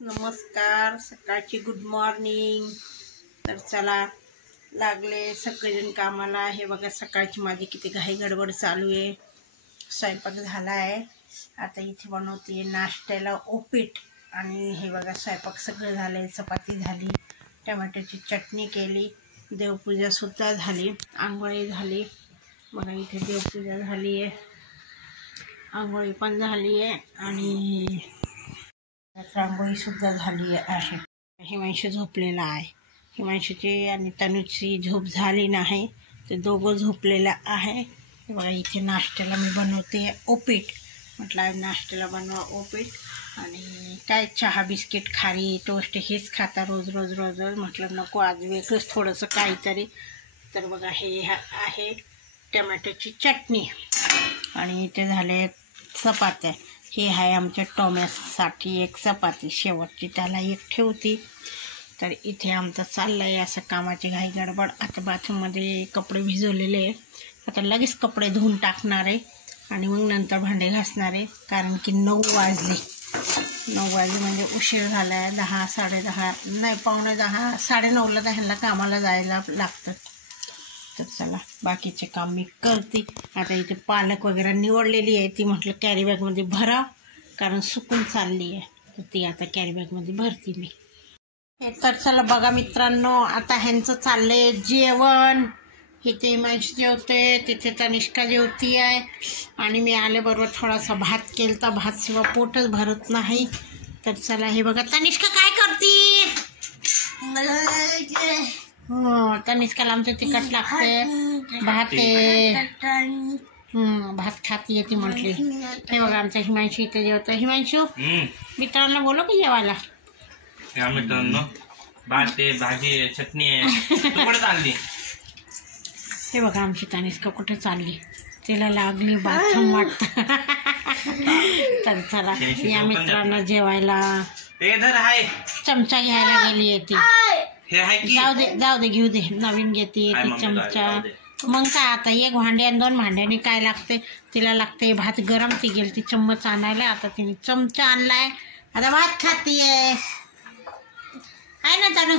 नमस्कार, सकाळची good morning. तर चला लागले सगळेजण कामाला। हे बघा सकाळची माझी किती घाई गडबड चालू आहे। स्वयंपाक झाला आहे, आता इथे बनवते नाश्त्याला उपीट। आणि हे बघा स्वयंपाक सगळं झालंय, चपाती झाली, टमाट्याची चटणी केली, देवपूजा सुद्धा झाली, आंघोळी झाली। बघा इथे देवपूजा झाली आहे, आंघोळी पण झाली आहे आणि रांगोळी सुद्धा झाली आहे। हिमांशू झोपलेला आहे, हिमांशूची आणि तनुची झोप झाली नाही, ते दोघं झोपलेला आहे। बघा इथे नाश्त्याला मी बनवते उपीट। म्हटलं नाश्त्याला बनवा उपीट आणि काय चहा बिस्किट खारी टोस्ट हेच खाता रोज रोज रोज रोज। म्हटलं नको आज वेगळंच थोडंसं काहीतरी। तर बघा हे आहे टमाट्याची चटणी आणि इथे झाले चपात्या। हे आहे आमच्या टोमॅससाठी एक चपाती शेवटची, त्याला एक ठेवती। तर इथे आमचं चाललं आहे असं कामाची घाई गडबड। आता बाथरूममध्ये कपडे भिजवलेले आहे, आता लगेच कपडे धुवून टाकणार आहे आणि मग नंतर भांडे घासणार आहे, कारण की 9 वाजले। 9 वाजले म्हणजे उशीर झाला आहे। 10 10:30 नाही, 9:45 9:30ला ह्यांना कामाला जायला लागतं। तर चला बाकीचे काम मी करते। आता इथे पालक वगैरे निवडलेली आहे, ती म्हटलं कॅरी बॅगमध्ये भरा, कारण सुकून चालली आहे, तर ती आता कॅरी बॅगमध्ये भरते मी। हे तर चला बघा मित्रांनो, आता ह्यांचं चाललंय जेवण। इथे हिमांशू जेवते, तिथे तनिष्का जेवती आहे आणि मी आल्याबरोबर थोडासा भात केलता, भात शिवाय पोटच भरत नाही। तर चला हे बघा तनिष्का काय करते, तनिष्काला आमचं तिखट लागते, भात भात खाती ती म्हटली। हे बघा आमचा हिमांशू इथे जेवतो। हिमांशू मित्रांना बोलो की जेवायला। मित्रांनो भात आहे, भाजी आहे, चटणी आहे, तू कुठे चालली? हे बघा आमची तनिष्का कुठे चालली, तिला लागली बाथरूम वाटतं। तर चला या मित्रांना जेवायला। चमचा घ्यायला गेली आहे ती, जाऊ दे घेऊ दे, नवीन घेते ती चमचा। मग काय आता एक भांडे आणि 2 भांड्याने काय लागते, तिला लागते भात गरम। ती गेली ती चम्मच आणायला, आता तिने चमचा आणलाय, आता भात खातीये, आहे ना तनु?